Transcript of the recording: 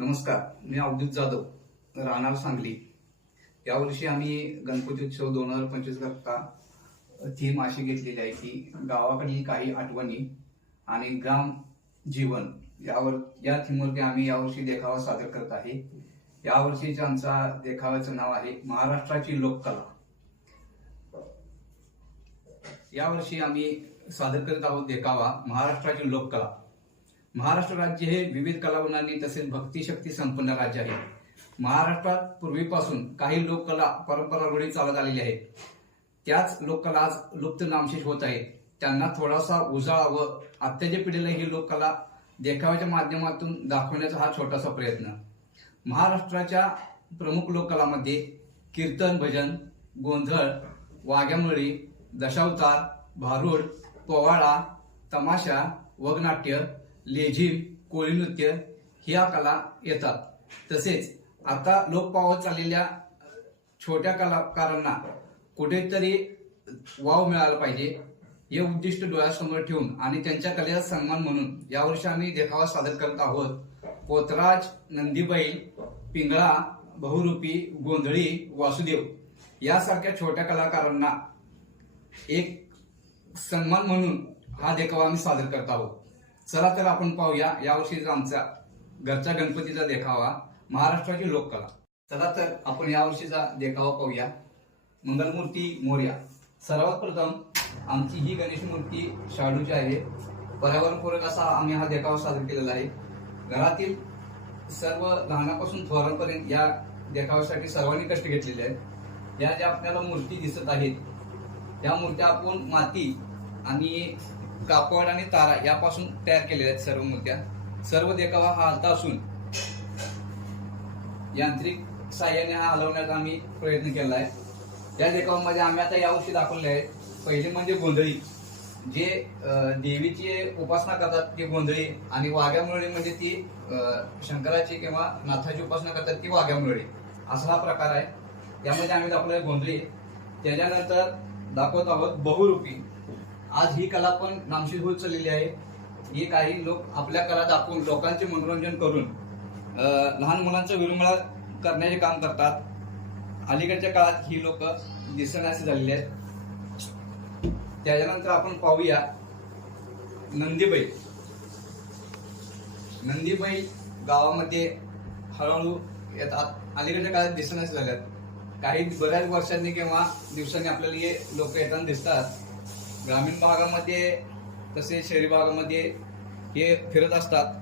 नमस्कार, मी अवधूत जाधव, राहणार सांगली। यावर्षी आम्ही गणपती उत्सव 2025 करता थीम अशी घेतलेली आहे की गावाकडील काही आठवणी आणि ग्राम जीवन या थीमवरती आम्ही यावर्षी देखावा सादर करत आहे। यावर्षीच्या आमचा देखाव्याचं नाव आहे महाराष्ट्राची लोककला। यावर्षी आम्ही सादर करत आहोत देखावा महाराष्ट्राची लोककला। महाराष्ट्र राज्य हे विविध कलागुणांनी तसेच भक्तिशक्ती संपन्न राज्य आहे। महाराष्ट्रात पूर्वीपासून काही लोककला परंपरा रूढी चालत आलेली आहेत। त्याच लोककला आज लुप्त नामशेष होत आहेत। त्यांना थोडासा उजाळा व आत्ताच्या पिढीला ही लोककला देखाव्याच्या माध्यमातून दाखवण्याचा हा छोटासा प्रयत्न। महाराष्ट्राच्या प्रमुख लोककलामध्ये कीर्तन, भजन, गोंधळ, वाघ्यामुरळी, दशावतार, भारुड, पोवाडा, तमाशा, वगनाट्य, लेझिम, कोळी नृत्य ह्या कला येतात। तसेच आता लोप पावत चाललेल्या छोट्या कलाकारांना कुठेतरी वाव मिळाला पाहिजे हे उद्दिष्ट डोळ्यासमोर ठेवून आणि त्यांच्या कलेचा सन्मान म्हणून यावर्षी आम्ही देखावा सादर करत आहोत। पोतराज, नंदीबैल, पिंगळा, बहुरूपी, गोंधळी, वासुदेव यासारख्या छोट्या कलाकारांना एक सन्मान म्हणून हा देखावा आम्ही सादर करत आहोत। चला तर आपण पाहूया यावर्षीचा आमचा घरच्या गणपतीचा देखावा महाराष्ट्राची लोककला। चला तर आपण यावर्षीचा देखावा पाहूया। मंगलमूर्ती मोरया। सर्वात प्रथम आमची ही गणेश मूर्ती शाडूची आहे। पर्यावरणपूरक असा आम्ही हा देखावा सादर केलेला आहे। घरातील सर्व लहानापासून थोरांपर्यंत या देखाव्यासाठी सर्वांनी कष्ट घेतलेले आहेत। या ज्या आपल्याला मूर्ती दिसत आहेत या मूर्त्या आपण माती आणि कापड आणि तारा यापासून तयार केलेल्या आहेत। सर्व मूर्त्या, सर्व देखावा हा हलता असून यांत्रिक साह्याने हा हलवण्याचा आम्ही प्रयत्न केला आहे। या देखावामध्ये आम्ही आता यावर्षी दाखवले आहे। पहिले म्हणजे गोंधळी, जे देवीची उपासना करतात ती गोंधळी, आणि वाघ्यामुरळी म्हणजे ती शंकराची किंवा नाथाची उपासना करतात ती वाघ्यामुरळी, असा हा प्रकार आहे। यामध्ये आम्ही दाखवले गोंधळी। त्याच्यानंतर दाखवत आहोत बहुरूपी। आज ही कला पण नामशेष होत चाललेली आहे। हे काही लोक आपल्या कला दाखवून लोकांचे मनोरंजन करून लहान मुलांचा विरंगुळा करण्याचे काम करतात। अलीकडच्या काळात ही लोक दिसण्यास झालेली आहेत। त्याच्यानंतर आपण पाहूया नंदीबैल। नंदीबैल गावामध्ये हळूहळू येतात, अलीकडच्या काळात दिसण्यास झाल्यात। काही बऱ्याच वर्षांनी किंवा दिवसांनी आपल्याला हे लोक येताना दिसतात। ग्रामीण भागामध्ये तसेच शहरी भागामध्ये हे फिरत असतात।